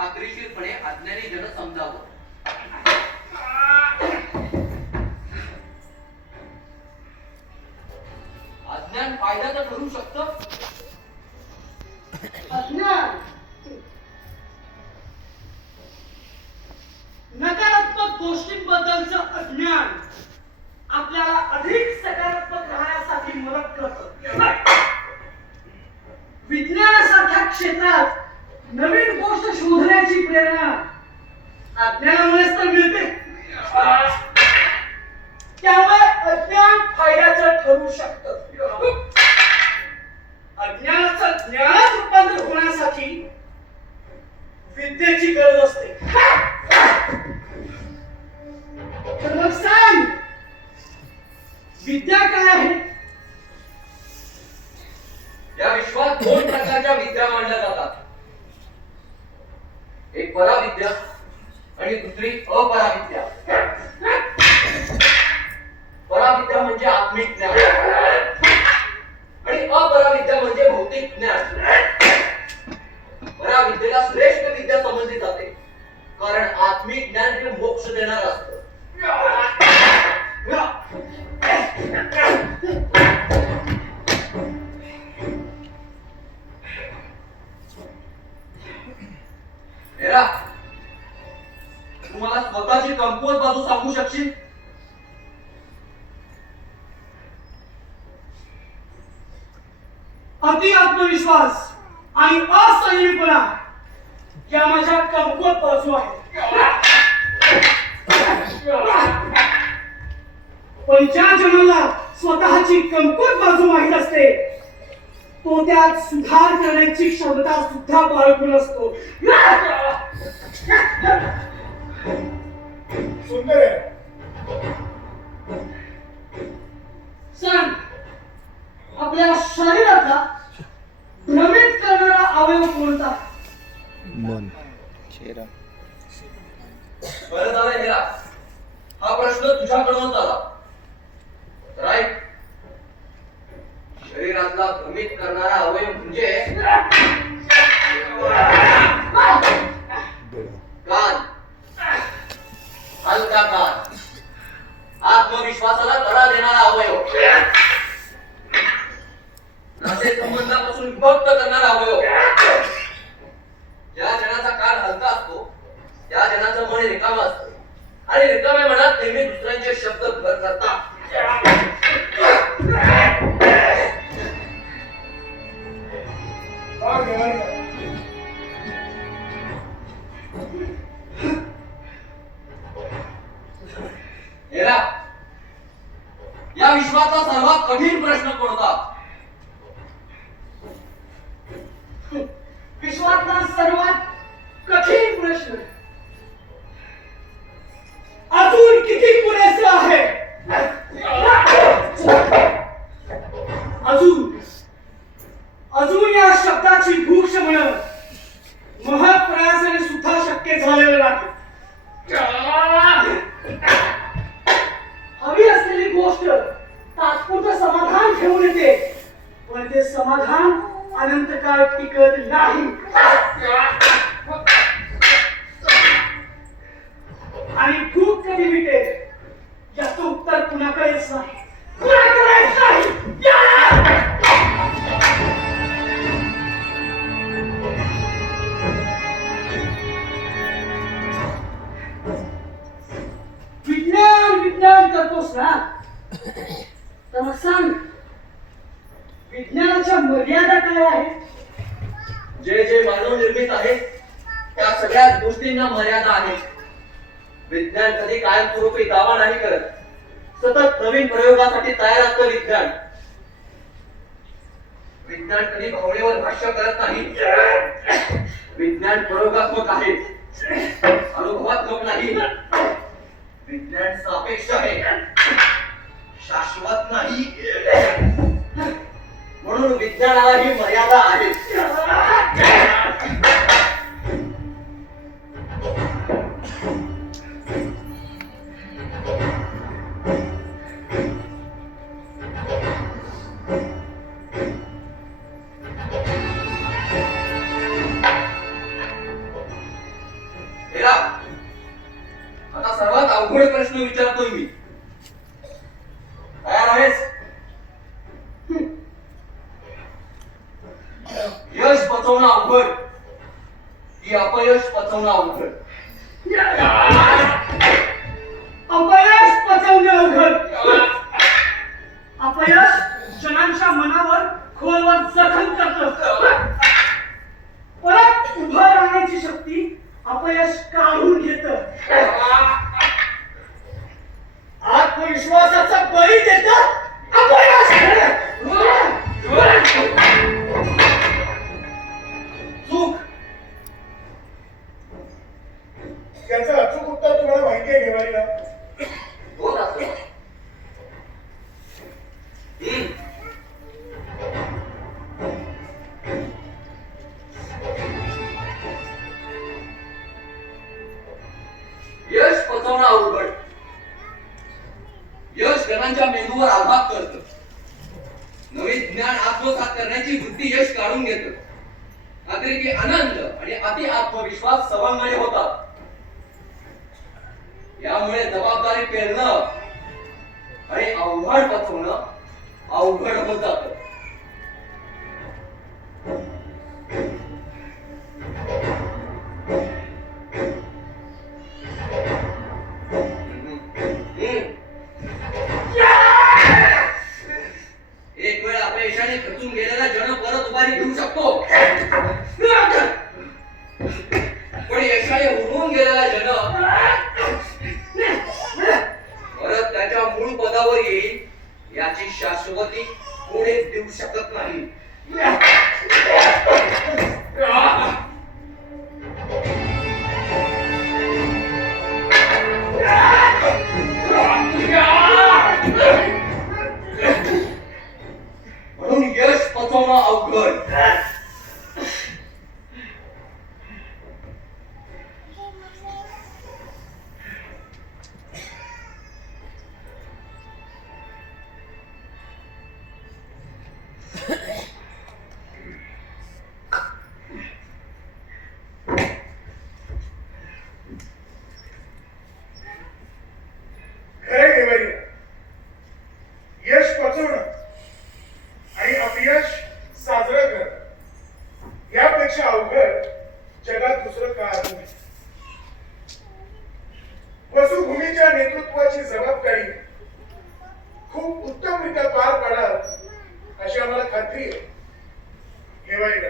खात्रीशीरपणे अज्ञानी जन समजावं. अज्ञान फायद्याचं ठरू शकतं. अज्ञान नकारात्मक गोष्टींबद्दलचं अज्ञान आपल्याला अधिक सकारात्मक राहण्यासाठी मदत करतं. विज्ञानासारख्या क्षेत्रात नवीन गोष्ट शोधण्याची प्रेरणा अज्ञानामुळेच तर मिळते. त्यामुळे अज्ञान फायद्याचं ठरू शकतं. अज्ञानाचं ज्ञानात रूपांतर होण्यासाठी विद्येची गरज असते. तर मग सांग, विद्या काय आहे? या विश्वात दोन प्रकारच्या विद्या मांडल्या जातात. एक पराविद्या आणि दुसरी अपराविद्या. पराविद्या म्हणजे आत्मिक ज्ञान आणि अपराविद्या म्हणजे भौतिक ज्ञान. पराविद्येला श्रेष्ठ विद्या समजली जाते, कारण आत्मिक ज्ञान हे मोक्ष देणार असतं. तू मला स्वतःची कमकुवत बाजू सांगू शकशील? अति आत्मविश्वास आणि असंयमीपणा या माझ्या कमकुवत बाजू आहेत. पण ज्या जनाला स्वतःची कमकुवत बाजू माहीत असते, तो त्यात सुधार करण्याची क्षमता सुद्धा बाळगून असतो. सुंदर आहे. सांग, आपल्या शरीराचा भ्रमित करणारा अवयव कोणता? मन, चेहरा. बरं झालं हेरा, हा प्रश्न तुझ्याकडूनच आला. राईट. शरीरातला भ्रमित करणारा अवयव म्हणजे कान. हलका कान. आत्मविश्वासाला तडा देणारा अवयव. नाते संबंधापासून विभक्त करणारा अवयव. ज्या जनाचा कान हलका असतो त्या जनाचं मन रिकामं असतं आणि रिकाम्या मनात नेहमी दुसऱ्यांचे शब्द घर करतात. या विश्वाचा सर्वात कठीण प्रश्न कोणता? विश्वातला सर्वात कठीण प्रश्न अजून किती पुरेसे आहे? अजून या शब्दाची भूष म्हणून महत्प्रयासाने सुद्धा शक्य झालेलं नाही. हवी असलेली गोष्ट तात्पुरतं समाधान घेऊन येते, पण ते समाधान अनंतकाळ टिकत नाही. आणि भूक कधी मिळेल याचं उत्तर कुणाकडेच नाही. विज्ञान विज्ञान करतोस ना, तर मग सांग, विज्ञानाच्या मर्यादा काय आहेत? जे जे मानव निर्मित आहे त्या सगळ्याच गोष्टींना मर्यादा आहे. विज्ञान कधी कायमस्वरूपी दावा नाही करत. सतत नवीन प्रयोगासाठी तयार असतं विज्ञान. विज्ञान कधी भावनेवर भाष्य करत नाही. विज्ञान प्रयोगात्मक आहे, अनुभवात्मक नाही. विज्ञान सापेक्ष आहे, शाश्वत नाही. म्हणून विज्ञानाला ही मर्यादा आहे. अवघड प्रश्न विचारतोय मी. तयार आहेस? यश पचवणं अवघड की अपयश पचवणं अवघड? अपयश पचवणे अवघड. अपयश जनांच्या मनावर खोलवर जखम करतं. परत उभं राहण्याची शक्ती अपयश काढून घेतं. आत्मविश्वासाचा बळी देतं अपयश. चूक. त्याचं अचूक उत्तर तुम्हाला माहिती आहे घेवारीला? दोन असं. यश पचवणं अवघड. यश गणांच्या मेंदूवर आघात करतं. नवीन ज्ञान आत्मसात करण्याची वृत्ती यश काढून घेतं. अतिरेकी आनंद आणि अति आत्मविश्वास सवंगडी होतात. यामुळे जबाबदारी पेरणं आणि अवघड पचवणं अवघड होत जातं. एक वेळ अपयशाने खचून गेलेला जन परत उभारी घेऊ शकतो, पण यशाने हुरळून गेलेला जन परत त्याच्या मूळ पदावर येईल याची शाश्वती कोणीच देऊ शकत नाही. म्हणून यश पचवणं अवघड. खरं घेवारीला यश पचवणं आणि अपयश साजरं करणं यापेक्षा अवघड जगात दुसरं काही नाही. वसुभूमीच्या नेतृत्वाची जबाबदारी खूप उत्तमरित्या पार पाडाल अशी आम्हाला खात्री आहे घेवारीला.